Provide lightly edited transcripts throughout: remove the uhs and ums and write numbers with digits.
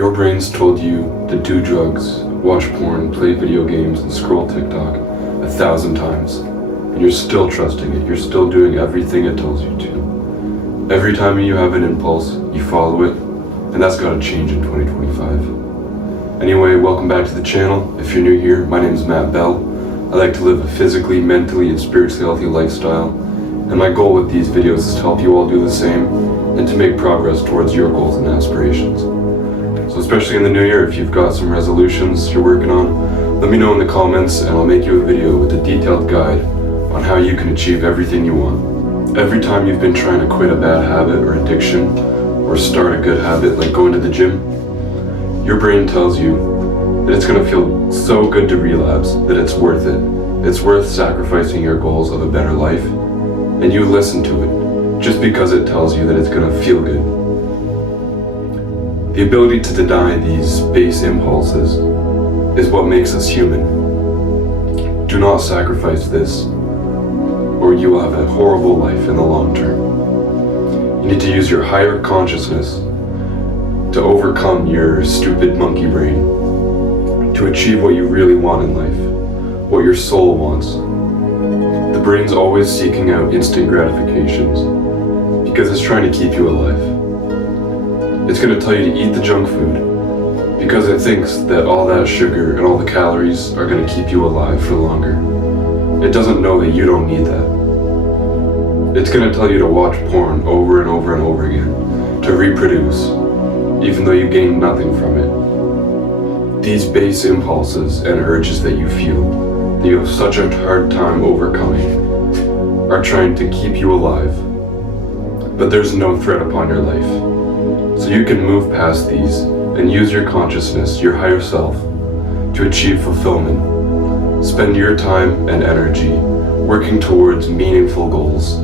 Your brain's told you to do drugs, watch porn, play video games, and scroll TikTok 1,000 times, and you're still trusting it. You're still doing everything it tells you to. Every time you have an impulse, you follow it, and that's got to change in 2025. Anyway, welcome back to the channel. If you're new here, my name is Matt Bell. I like to live a physically, mentally, and spiritually healthy lifestyle, and my goal with these videos is to help you all do the same and to make progress towards your goals and aspirations. So especially in the new year, if you've got some resolutions you're working on, let me know in the comments and I'll make you a video with a detailed guide on how you can achieve everything you want. Every time you've been trying to quit a bad habit or addiction or start a good habit like going to the gym, your brain tells you that it's going to feel so good to relapse that it's worth it. It's worth sacrificing your goals of a better life, and you listen to it just because it tells you that it's going to feel good. The ability to deny these base impulses is what makes us human. Do not sacrifice this, or you will have a horrible life in the long term. You need to use your higher consciousness to overcome your stupid monkey brain, to achieve what you really want in life, what your soul wants. The brain's always seeking out instant gratifications because it's trying to keep you alive. It's going to tell you to eat the junk food because it thinks that all that sugar and all the calories are going to keep you alive for longer. It doesn't know that you don't need that. It's going to tell you to watch porn over and over and over again, to reproduce, even though you gain nothing from it. These base impulses and urges that you feel, that you have such a hard time overcoming, are trying to keep you alive. But there's no threat upon your life. So you can move past these and use your consciousness, your higher self, to achieve fulfillment. Spend your time and energy working towards meaningful goals,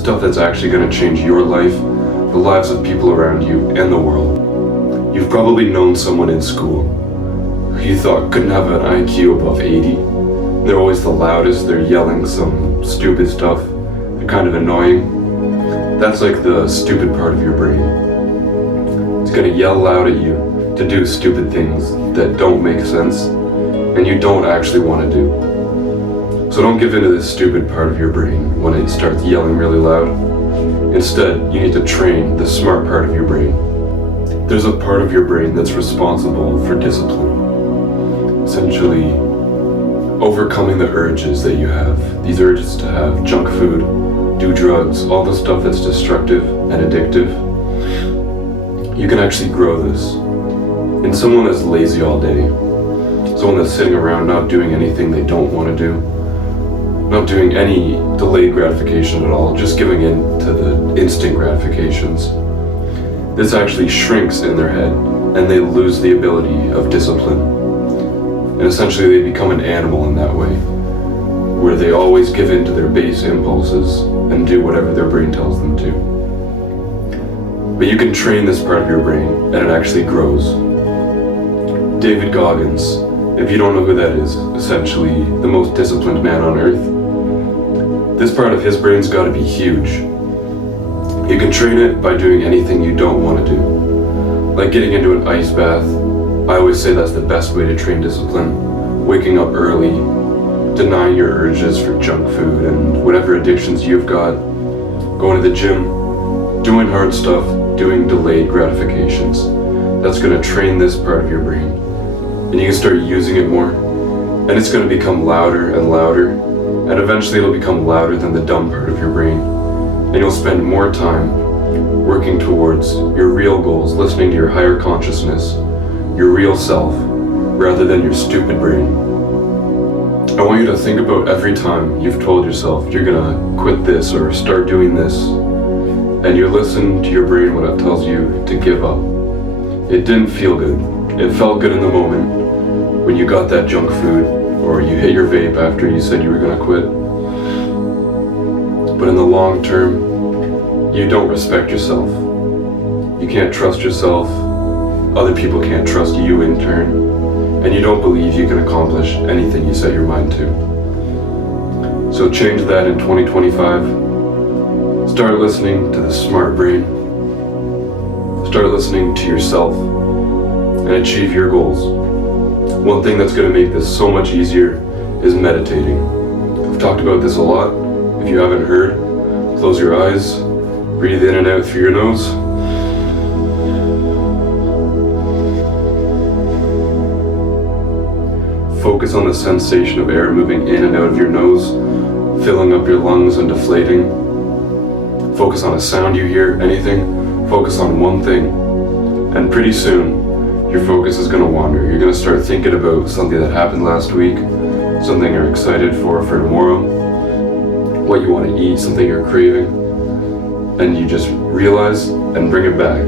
stuff that's actually going to change your life, the lives of people around you, and the world. You've probably known someone in school who you thought couldn't have an IQ above 80. They're always the loudest, they're yelling some stupid stuff, they're kind of annoying. That's like the stupid part of your brain. It's going to yell loud at you to do stupid things that don't make sense and you don't actually want to do. So don't give in to this stupid part of your brain when it starts yelling really loud. Instead, you need to train the smart part of your brain. There's a part of your brain that's responsible for discipline. Essentially, overcoming the urges that you have. These urges to have junk food, do drugs, all the stuff that's destructive and addictive. You can actually grow this. In someone that's lazy all day, someone that's sitting around not doing anything they don't want to do, not doing any delayed gratification at all, just giving in to the instant gratifications. This actually shrinks in their head and they lose the ability of discipline. And essentially they become an animal in that way, where they always give in to their base impulses and do whatever their brain tells them to. But you can train this part of your brain and it actually grows. David Goggins, if you don't know who that is, essentially the most disciplined man on earth. This part of his brain's got to be huge. You can train it by doing anything you don't want to do. Like getting into an ice bath. I always say that's the best way to train discipline. Waking up early, denying your urges for junk food and whatever addictions you've got, going to the gym, doing hard stuff, doing delayed gratifications. That's going to train this part of your brain. And you can start using it more. And it's going to become louder and louder. And eventually it'll become louder than the dumb part of your brain. And you'll spend more time working towards your real goals, listening to your higher consciousness, your real self, rather than your stupid brain. I want you to think about every time you've told yourself you're going to quit this or start doing this, and you listen to your brain when it tells you to give up. It didn't feel good. It felt good in the moment when you got that junk food or you hit your vape after you said you were going to quit. But in the long term, you don't respect yourself. You can't trust yourself. Other people can't trust you in turn. And you don't believe you can accomplish anything you set your mind to. So change that in 2025. Start listening to the smart brain. Start listening to yourself. and achieve your goals. One thing that's going to make this so much easier is meditating. I've talked about this a lot. If you haven't heard, close your eyes, breathe in and out through your nose. Focus on the sensation of air moving in and out of your nose, filling up your lungs and deflating. Focus on a sound you hear, anything. Focus on one thing. And pretty soon, your focus is going to wander. You're going to start thinking about something that happened last week, something you're excited for tomorrow, what you want to eat, something you're craving, and you just realize and bring it back.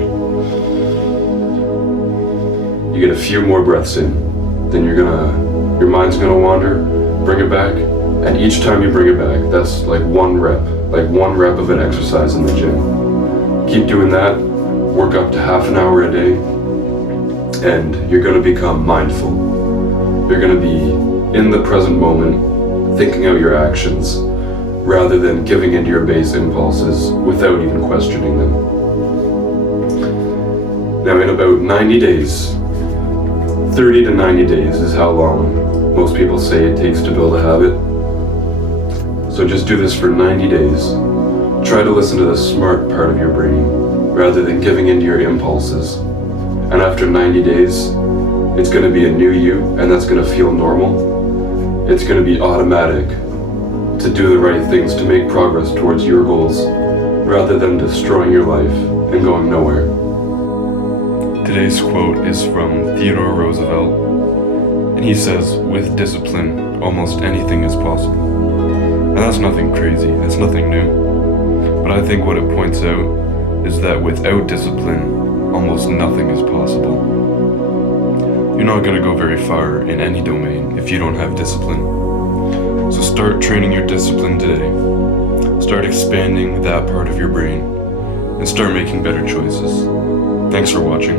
You get a few more breaths in, then your mind's going to wander, bring it back, and each time you bring it back, that's like one rep of an exercise in the gym. Keep doing that, work up to half an hour a day, and you're going to become mindful. You're going to be in the present moment, thinking out your actions, rather than giving into your base impulses without even questioning them. Now, in about 90 days, 30 to 90 days is how long most people say it takes to build a habit. So just do this for 90 days. Try to listen to the smart part of your brain, rather than giving into your impulses. And after 90 days, it's going to be a new you, and that's going to feel normal. It's going to be automatic to do the right things to make progress towards your goals, rather than destroying your life and going nowhere. Today's quote is from Theodore Roosevelt, and he says, "With discipline, almost anything is possible." And that's nothing crazy, that's nothing new. But I think what it points out is that without discipline, almost nothing is possible. You're not going to go very far in any domain if you don't have discipline. So start training your discipline today. Start expanding that part of your brain and start making better choices. Thanks for watching.